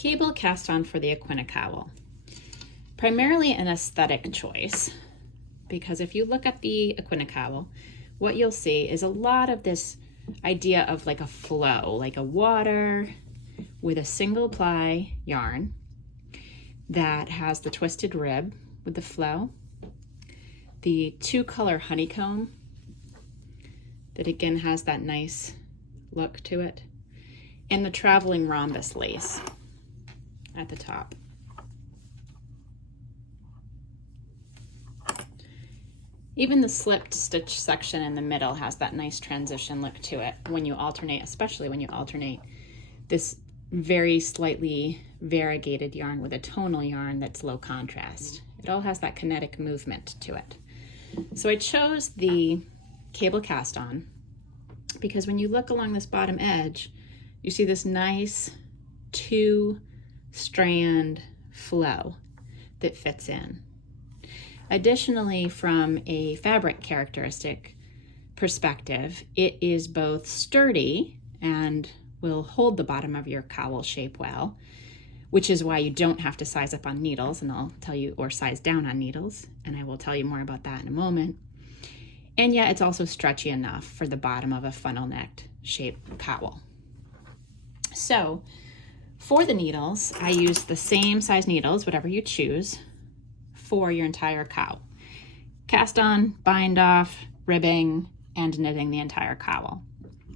Cable cast on for the Aquinnah Cowl. Primarily an aesthetic choice, because if you look at the Aquinnah Cowl, what you'll see is a lot of this idea of like a flow, like a water with a single ply yarn that has the twisted rib with the flow, the 2-color honeycomb that again has that nice look to it, and the traveling rhombus lace at the top. Even the slipped stitch section in the middle has that nice transition look to it when you alternate, especially when you alternate this very slightly variegated yarn with a tonal yarn that's low contrast. It all has that kinetic movement to it. So I chose the cable cast on because when you look along this bottom edge, you see this nice 2-strand flow that fits in. Additionally, from a fabric characteristic perspective, it is both sturdy and will hold the bottom of your cowl shape well, which is why you don't have to size up on needles, and I'll tell you, or size down on needles, and I will tell you more about that in a moment. And yet it's also stretchy enough for the bottom of a funnel necked shape cowl. So for the needles, I use the same size needles, whatever you choose, for your entire cowl. Cast on, bind off, ribbing, and knitting the entire cowl.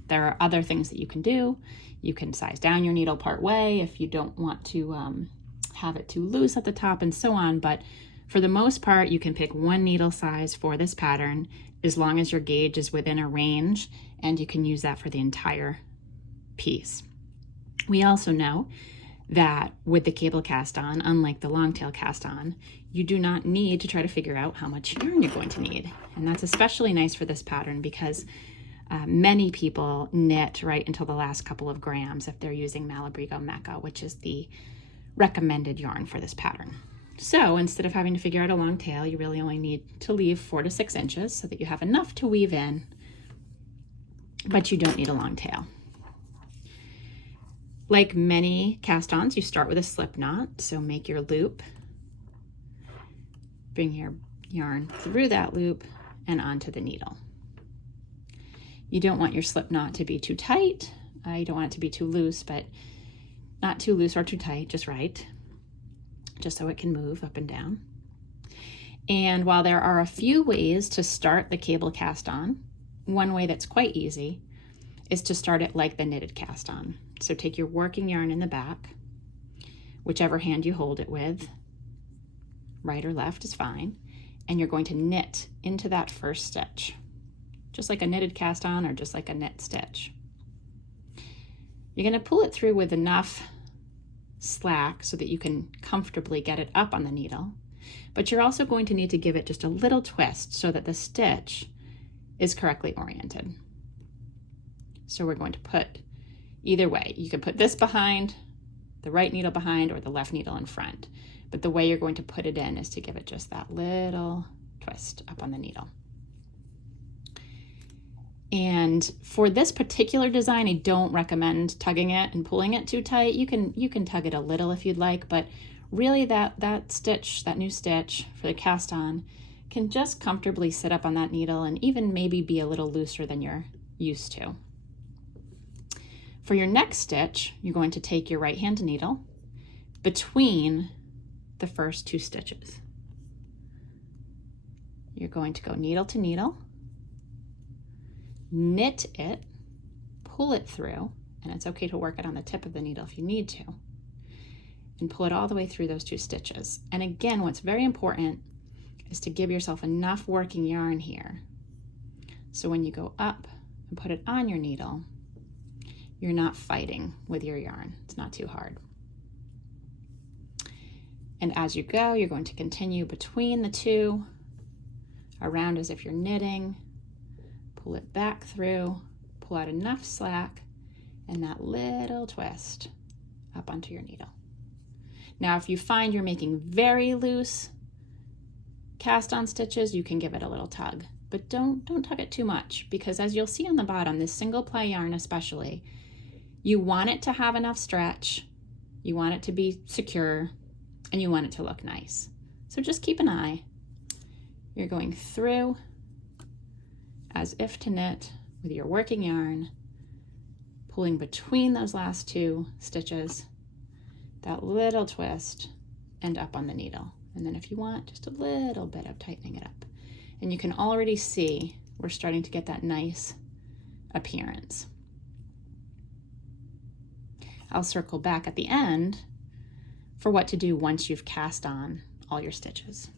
There are other things that you can do. You can size down your needle part way if you don't want to have it too loose at the top and so on, but for the most part, you can pick one needle size for this pattern as long as your gauge is within a range, and you can use that for the entire piece. We also know that with the cable cast on, unlike the long tail cast on, you do not need to try to figure out how much yarn you're going to need. And that's especially nice for this pattern because many people knit right until the last couple of grams if they're using Malabrigo Mecca, which is the recommended yarn for this pattern. So instead of having to figure out a long tail, you really only need to leave 4 to 6 inches so that you have enough to weave in, but you don't need a long tail. Like many cast-ons, you start with a slip knot, so make your loop, bring your yarn through that loop and onto the needle. You don't want your slip knot to be too tight. You don't want it to be too loose, but not too loose or too tight, just right, just so it can move up and down. And while there are a few ways to start the cable cast on, one way that's quite easy is to start it like the knitted cast on. So take your working yarn in the back, whichever hand you hold it with, right or left is fine, and you're going to knit into that first stitch, just like a knitted cast on or just like a knit stitch. You're going to pull it through with enough slack so that you can comfortably get it up on the needle, but you're also going to need to give it just a little twist so that the stitch is correctly oriented. So we're going to put, either way, you can put this behind, the right needle behind, or the left needle in front. But the way you're going to put it in is to give it just that little twist up on the needle. And for this particular design, I don't recommend tugging it and pulling it too tight. You can tug it a little if you'd like, but really that stitch, that new stitch for the cast on, can just comfortably sit up on that needle and even maybe be a little looser than you're used to. For your next stitch, you're going to take your right hand needle between the first 2 stitches. You're going to go needle to needle, knit it, pull it through, and it's okay to work it on the tip of the needle if you need to, and pull it all the way through those 2 stitches. And again, what's very important is to give yourself enough working yarn here. So when you go up and put it on your needle, you're not fighting with your yarn. It's not too hard. And as you go, you're going to continue between the 2, around as if you're knitting, pull it back through, pull out enough slack, and that little twist up onto your needle. Now, if you find you're making very loose cast on stitches, you can give it a little tug, but don't tug it too much, because as you'll see on the bottom, this single ply yarn especially, you want it to have enough stretch You want it to be secure and you want it to look nice. So just keep an eye. You're going through as if to knit with your working yarn, pulling between those last 2 stitches, that little twist, and up on the needle. And then if you want, just a little bit of tightening it up. And you can already see we're starting to get that nice appearance. I'll circle back at the end for what to do once you've cast on all your stitches.